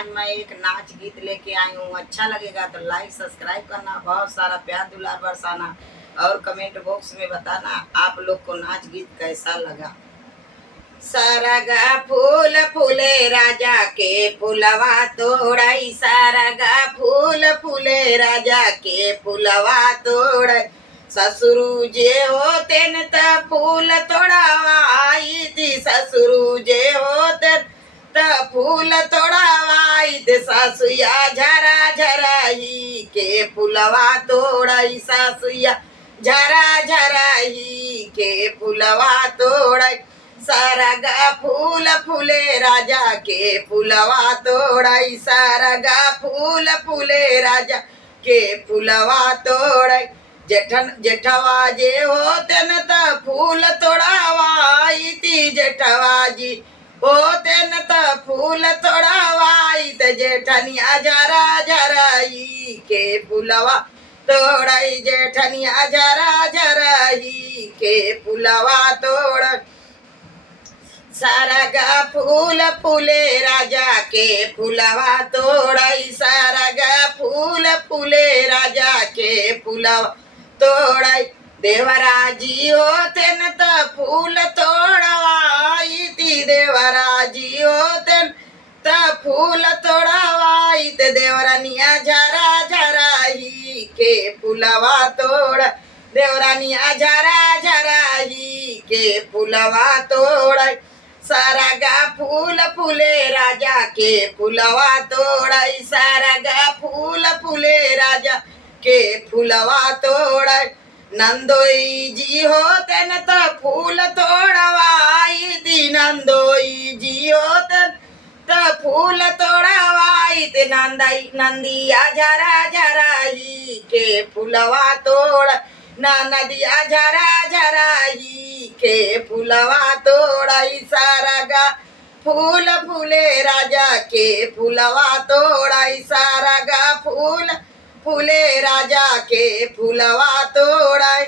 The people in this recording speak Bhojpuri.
आज मैं एक नाच गीत लेके आई हूँ। अच्छा लगेगा तो लाइक सब्सक्राइब करना, बहुत सारा प्यार दुलार बरसाना और कमेंट बॉक्स में बताना आप लोग को नाच गीत कैसा लगा। सरगा फूल फूले राजा के फूलवा तोड़ाई, सरगा फूल फूले राजा के फूलवा तोड़ाई। ससुरु जे होते न त फूल तोड़ावाई थी, ससुरु जे होते त फूल तोड़ावाई थी। सासुया झरा झराही के फूलवा तोड़ाई, सासुया झरा झराही के फूलवा तोड़ाई। सरगा फूल फूले राजा के फूलवा तोड़ाई, सरगा फूल फूले राजा के फूलवा तोड़ाई। जेठवा जे होते न त फूल तोड़ावाई थी, जेठवा जी होते न त फूल तोड़ावाई त जेठनिया झरा झराई के फूलवा तोड़ाई, जेठनिया झरा झराई के फूलवा तोड़ाई। सरगा फूल फूले राजा के फूलवा तोड़ाई, सरगा फूल फूले राजा के फूलवा तोड़ाई। देवराजी होते न त फूल तोड़वाई थी, देवराजी होते न त फूल तोड़वाई त देवरानिया झरा झराही के फूलवा तोड़, देवरानिया झरा झराही के फूलवा तोड़ाई। सरगा फूल फूले राजा के फूलवा तोड़ाई, सरगा फूल फूले राजा के फूलवा तोड़ाई। नंदोई जी होते न त फूल तोड़वाई थी, नंदोई जी होते त फूल तोड़वाई थी। नंदिया झरा झराही के फूलवा तोड़, नदिया झरा झराही के फूलवा तोड़ाई। सरगा फूल फूले राजा के फूलवा तोड़ाई, सरगा फूल फूले राजा के फूलवा तोड़ाई।